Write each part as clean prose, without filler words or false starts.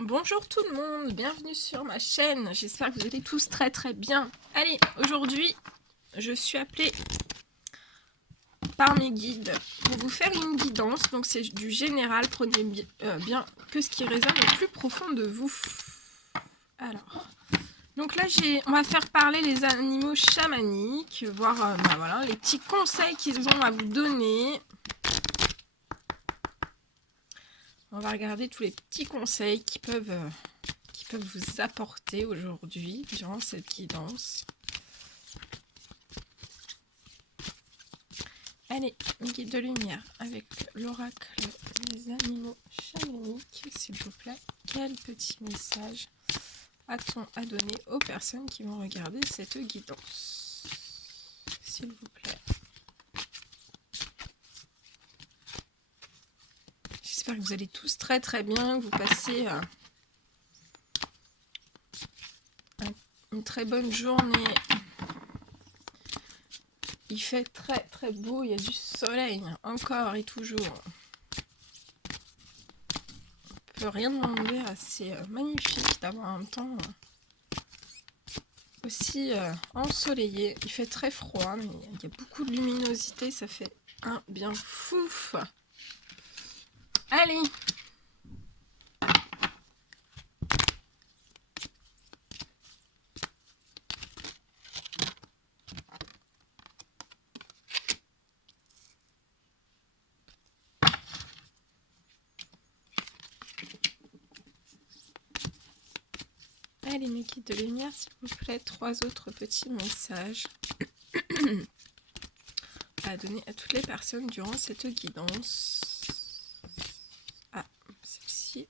Bonjour tout le monde, bienvenue sur ma chaîne, j'espère que vous allez tous très très bien. Allez, aujourd'hui, je suis appelée par mes guides pour vous faire une guidance, donc c'est du général, prenez bien que ce qui résonne au plus profond de vous. Alors, donc là on va faire parler les animaux chamaniques, voir voilà, les petits conseils qu'ils ont à vous donner. On va regarder tous les petits conseils qui peuvent vous apporter aujourd'hui durant cette guidance. Allez, mes guides de lumière avec l'oracle des animaux chamaniques, s'il vous plaît. Quel petit message a-t-on à donner aux personnes qui vont regarder cette guidance, s'il vous plaît? J'espère que vous allez tous très très bien, que vous passez une très bonne journée. Il fait très très beau, il y a du soleil encore et toujours. On peut rien demander, c'est magnifique d'avoir un temps aussi ensoleillé. Il fait très froid, mais il y a beaucoup de luminosité, ça fait un bien fou. Allez! Allez, mes guides de lumière, s'il vous plaît, 3 autres petits messages à donner à toutes les personnes durant cette guidance. Ah, celle-ci.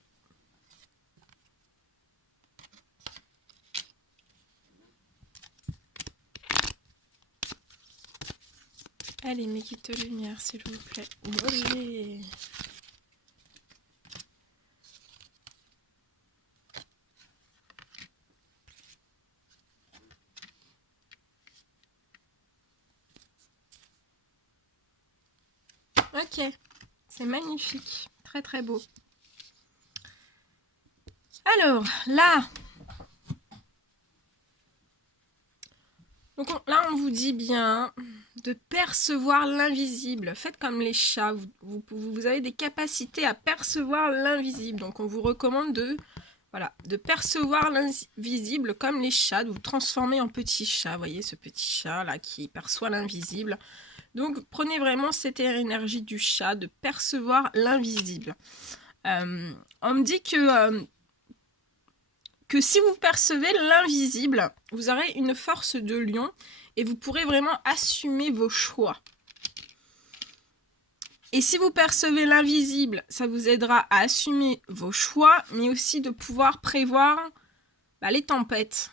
Allez, mes guides de lumière, s'il vous plaît. Olé. Ok, c'est magnifique, très très beau. Alors, là, donc là on vous dit bien de percevoir l'invisible. Faites comme les chats, vous avez des capacités à percevoir l'invisible. Donc on vous recommande de percevoir l'invisible comme les chats, de vous transformer en petit chat. Vous voyez ce petit chat là qui perçoit l'invisible. Donc prenez vraiment cette énergie du chat, de percevoir l'invisible. On me dit que si vous percevez l'invisible, vous aurez une force de lion et vous pourrez vraiment assumer vos choix. Et si vous percevez l'invisible, ça vous aidera à assumer vos choix, mais aussi de pouvoir prévoir les tempêtes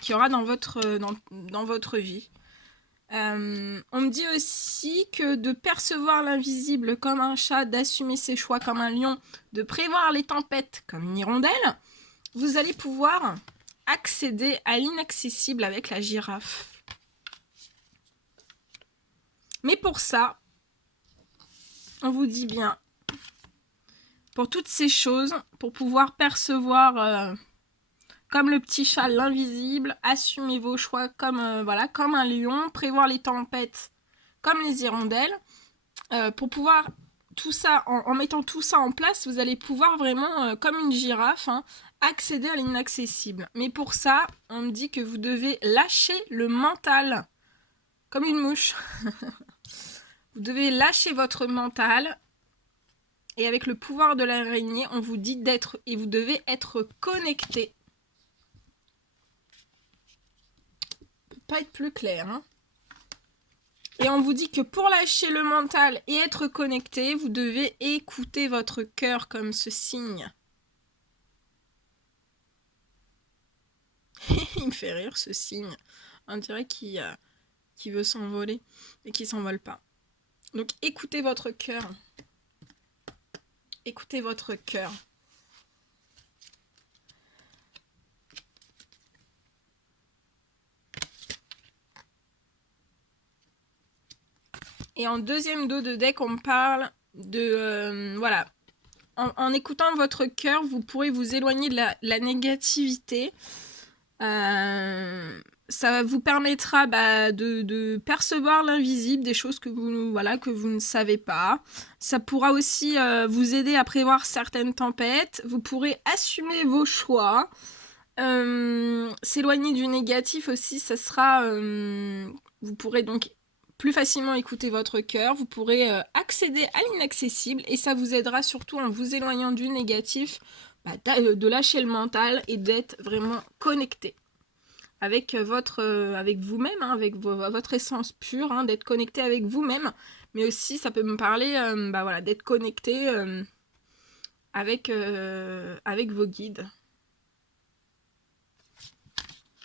qu'il y aura dans votre vie. On me dit aussi que de percevoir l'invisible comme un chat, d'assumer ses choix comme un lion, de prévoir les tempêtes comme une hirondelle, vous allez pouvoir accéder à l'inaccessible avec la girafe. Mais pour ça, on vous dit bien, pour toutes ces choses, pour pouvoir percevoir comme le petit chat l'invisible, assumer vos choix comme un lion, prévoir les tempêtes comme les hirondelles, pour pouvoir tout ça, en mettant tout ça en place, vous allez pouvoir vraiment, comme une girafe, accéder à l'inaccessible. Mais pour ça, on me dit que vous devez lâcher le mental, comme une mouche. Vous devez lâcher votre mental. Et avec le pouvoir de l'araignée, on vous dit d'être, et vous devez être connecté. Ça peut pas être plus clair, hein. Et on vous dit que pour lâcher le mental et être connecté, vous devez écouter votre cœur comme ce signe. Il me fait rire ce signe. On dirait qu'il veut s'envoler et qu'il s'envole pas. Donc écoutez votre cœur. Écoutez votre cœur. Et en deuxième dos de deck, on me parle de en écoutant votre cœur, vous pourrez vous éloigner de la négativité. Ça vous permettra de percevoir l'invisible, des choses que vous ne savez pas. Ça pourra aussi vous aider à prévoir certaines tempêtes. Vous pourrez assumer vos choix. S'éloigner du négatif aussi, ça sera... vous pourrez donc plus facilement écouter votre cœur. Vous pourrez accéder à l'inaccessible et ça vous aidera surtout en vous éloignant du négatif, de lâcher le mental et d'être vraiment connecté avec avec vous-même, hein, avec votre essence pure, hein, d'être connecté avec vous-même, mais aussi ça peut me parler d'être connecté avec vos guides.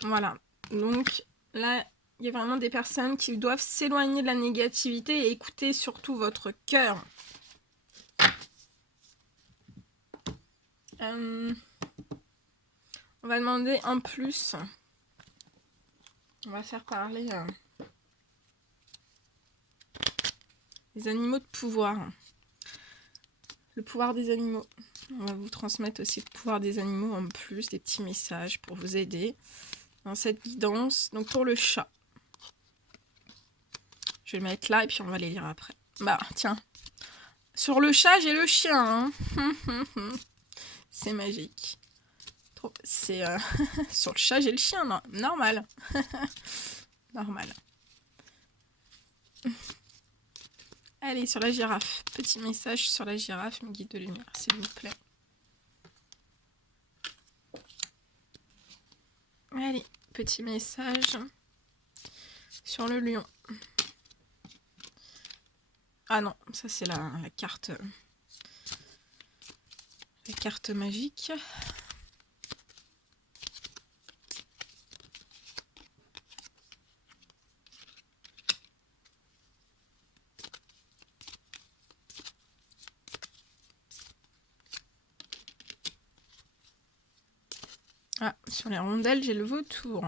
Voilà, donc là il y a vraiment des personnes qui doivent s'éloigner de la négativité et écouter surtout votre cœur. On va demander en plus. On va faire parler les animaux de pouvoir. Le pouvoir des animaux. On va vous transmettre aussi le pouvoir des animaux en plus, des petits messages pour vous aider dans cette guidance. Donc pour le chat. Je vais le mettre là et puis on va les lire après. Bah tiens. Sur le chat, j'ai le chien. Hein. C'est magique. C'est sur le chat, j'ai le chien. Non, normal. Normal. Allez, sur la girafe. Petit message sur la girafe, mes guides de lumière, s'il vous plaît. Allez, petit message sur le lion. Ah non, ça c'est la carte. La carte magique. Ah, sur les rondelles, j'ai le vautour.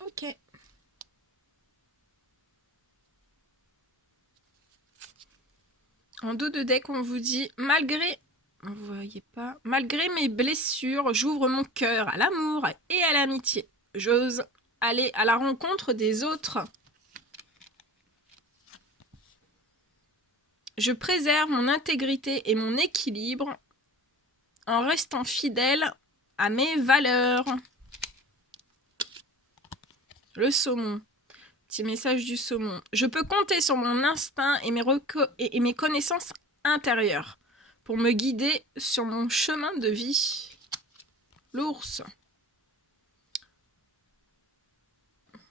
Ok. En dos de deck, on vous dit, vous voyez pas, malgré mes blessures, j'ouvre mon cœur à l'amour et à l'amitié. J'ose aller à la rencontre des autres. Je préserve mon intégrité et mon équilibre en restant fidèle à mes valeurs. Le saumon. Petit message du saumon. Je peux compter sur mon instinct et mes connaissances intérieures pour me guider sur mon chemin de vie. L'ours.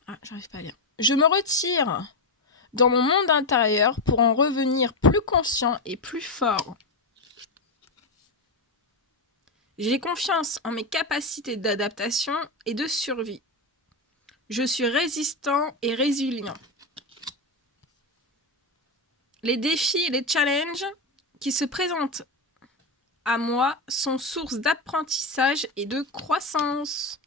Ah, j'arrive pas à lire. Je me retire dans mon monde intérieur pour en revenir plus conscient et plus fort. J'ai confiance en mes capacités d'adaptation et de survie. Je suis résistant et résilient. Les défis et les challenges qui se présentent à moi sont source d'apprentissage et de croissance.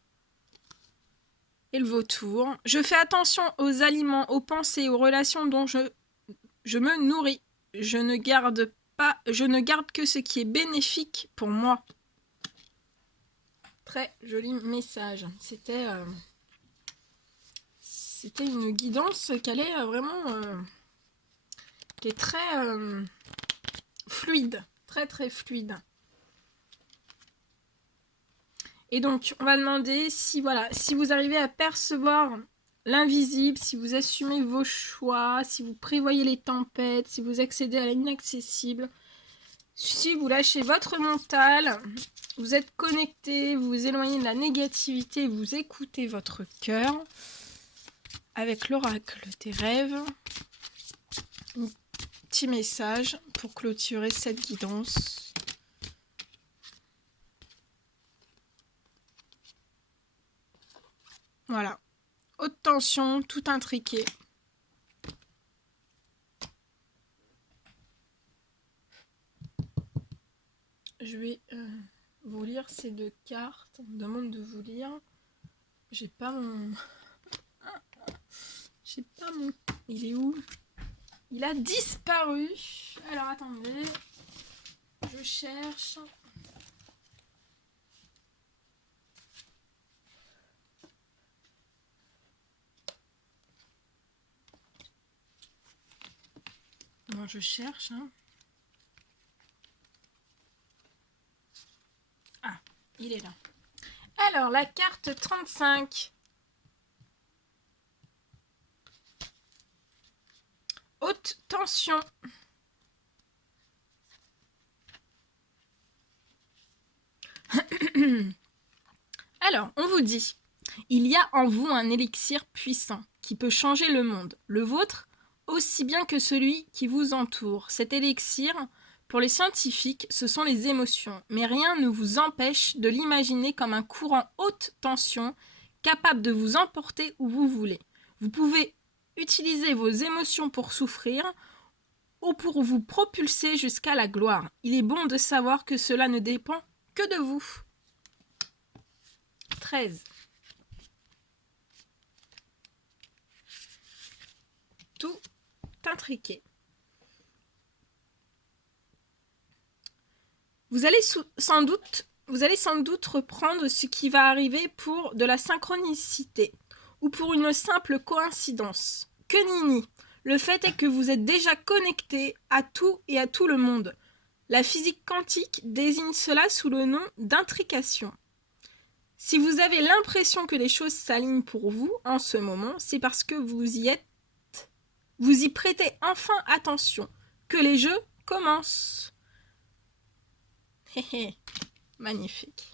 Et le vautour. Je fais attention aux aliments, aux pensées, aux relations dont je me nourris. Je ne garde que ce qui est bénéfique pour moi. Très joli message. C'était une guidance qui allait vraiment... qui est très fluide. Très très fluide. Et donc, on va demander si vous arrivez à percevoir l'invisible, si vous assumez vos choix, si vous prévoyez les tempêtes, si vous accédez à l'inaccessible, si vous lâchez votre mental, vous êtes connecté, vous vous éloignez de la négativité, vous écoutez votre cœur avec l'oracle des rêves. Un petit message pour clôturer cette guidance. Voilà, haute tension, tout intriqué. Je vais vous lire ces 2 cartes. On me demande de vous lire. J'ai pas mon... J'ai pas mon... Il est où? Il a disparu. Alors attendez. Je cherche. Moi je cherche. Hein. Ah, il est là. Alors la carte 35. Haute tension. Alors, on vous dit, il y a en vous un élixir puissant qui peut changer le monde, le vôtre aussi bien que celui qui vous entoure. Cet élixir, pour les scientifiques, ce sont les émotions, mais rien ne vous empêche de l'imaginer comme un courant haute tension capable de vous emporter où vous voulez. Vous pouvez utiliser vos émotions pour souffrir ou pour vous propulser jusqu'à la gloire. Il est bon de savoir que cela ne dépend que de vous. 13. Tout intriqué. Vous allez sans doute reprendre ce qui va arriver pour de la synchronicité ou pour une simple coïncidence. Que nenni. Le fait est que vous êtes déjà connecté à tout et à tout le monde. La physique quantique désigne cela sous le nom d'intrication. Si vous avez l'impression que les choses s'alignent pour vous en ce moment, c'est parce que vous y prêtez enfin attention, que les jeux commencent. Magnifique.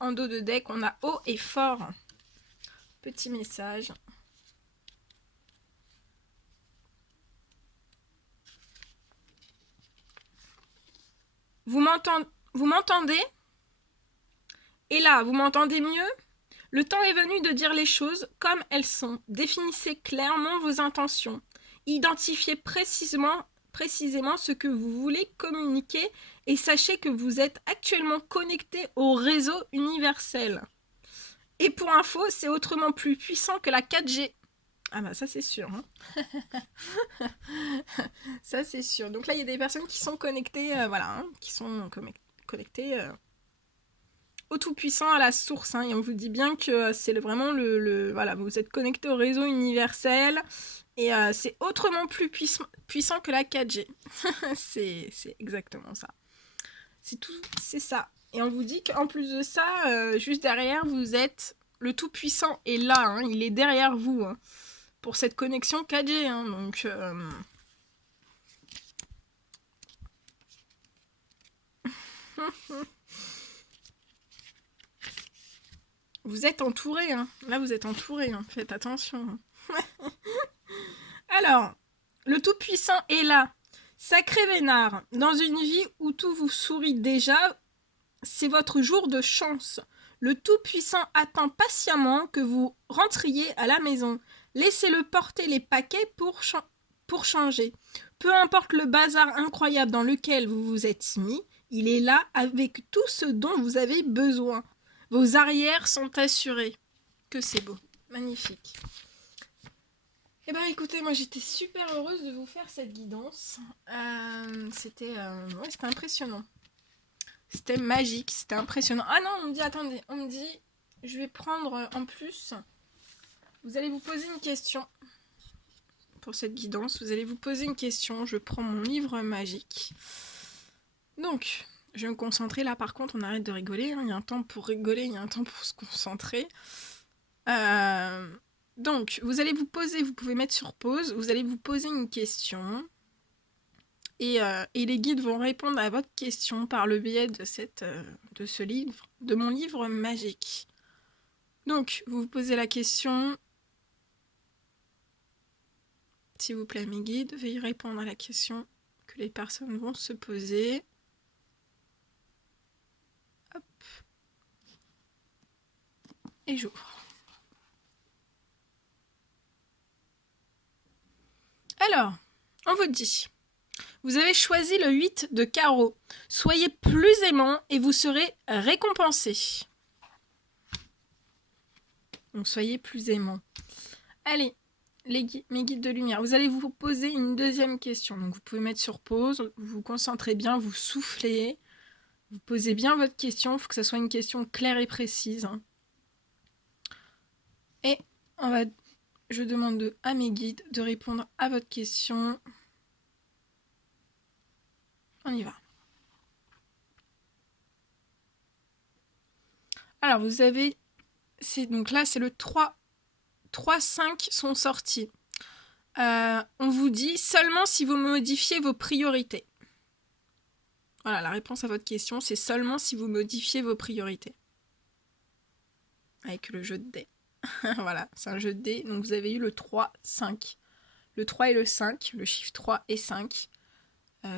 En dos de deck, on a haut et fort. Petit message. Vous m'entendez? Et là, vous m'entendez mieux? Le temps est venu de dire les choses comme elles sont. Définissez clairement vos intentions. Identifiez précisément ce que vous voulez communiquer et sachez que vous êtes actuellement connecté au réseau universel. Et pour info, c'est autrement plus puissant que la 4G. Ah bah ça c'est sûr. Hein. Ça c'est sûr. Donc là il y a des personnes qui sont connectées, qui sont connectées au tout-puissant, à la source. Hein, et on vous dit bien que c'est vraiment voilà, vous êtes connecté au réseau universel. Et c'est autrement plus puissant que la 4G. c'est exactement ça. C'est ça. Et on vous dit qu'en plus de ça, juste derrière, vous êtes... Le tout-puissant est là, hein, il est derrière vous, hein, pour cette connexion 4G. Hein, donc... Vous êtes entouré, hein. Là vous êtes entouré, hein. Faites attention. Alors, le Tout-Puissant est là. Sacré Vénard, dans une vie où tout vous sourit déjà, c'est votre jour de chance. Le Tout-Puissant attend patiemment que vous rentriez à la maison. Laissez-le porter les paquets pour changer. Peu importe le bazar incroyable dans lequel vous vous êtes mis, il est là avec tout ce dont vous avez besoin. Vos arrières sont assurées. Que c'est beau. Magnifique. Eh ben écoutez, moi j'étais super heureuse de vous faire cette guidance. C'était impressionnant. C'était magique, c'était impressionnant. Ah non, on me dit, attendez, je vais prendre en plus, vous allez vous poser une question pour cette guidance. Vous allez vous poser une question, je prends mon livre magique. Donc, je vais me concentrer là, par contre, on arrête de rigoler. Hein. Il y a un temps pour rigoler, il y a un temps pour se concentrer. Donc, vous allez vous pouvez mettre sur pause, vous allez vous poser une question. Et les guides vont répondre à votre question par le biais de ce livre, de mon livre magique. Donc, vous vous posez la question. S'il vous plaît, mes guides, veuillez répondre à la question que les personnes vont se poser. Hop. Et j'ouvre. Alors, on vous dit... Vous avez choisi le 8 de carreau. Soyez plus aimant et vous serez récompensé. Donc soyez plus aimant. Allez, mes guides de lumière. Vous allez vous poser une deuxième question. Donc vous pouvez mettre sur pause, vous vous concentrez bien, vous soufflez. Vous posez bien votre question. Il faut que ce soit une question claire et précise. Et je demande à mes guides de répondre à votre question. On y va. Alors, vous avez... Donc là, c'est le 3. 3, 5 sont sortis. On vous dit seulement si vous modifiez vos priorités. Voilà, la réponse à votre question, c'est seulement si vous modifiez vos priorités. Avec le jeu de dés. Voilà, c'est un jeu de dés. Donc vous avez eu le 3, 5. Le 3 et le 5, le chiffre 3 et 5,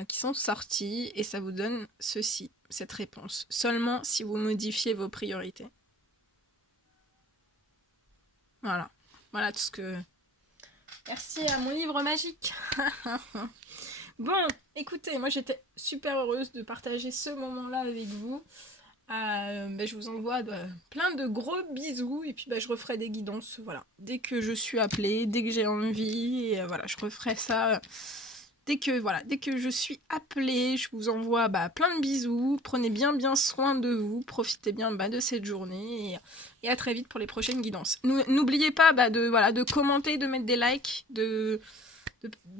qui sont sortis. Et ça vous donne ceci, cette réponse. Seulement si vous modifiez vos priorités. Voilà. Voilà tout ce que... Merci à mon livre magique. Bon, écoutez, moi j'étais super heureuse de partager ce moment-là avec vous. Je vous envoie plein de gros bisous et puis je referai des guidances, voilà. Dès que je suis appelée, dès que j'ai envie, et voilà, je referai ça. Dès que je suis appelée, je vous envoie plein de bisous. Prenez bien soin de vous, profitez bien de cette journée et à très vite pour les prochaines guidances. N'oubliez pas de commenter, de mettre des likes, de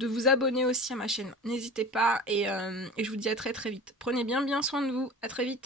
vous abonner aussi à ma chaîne. N'hésitez pas et je vous dis à très vite. Prenez bien soin de vous. À très vite.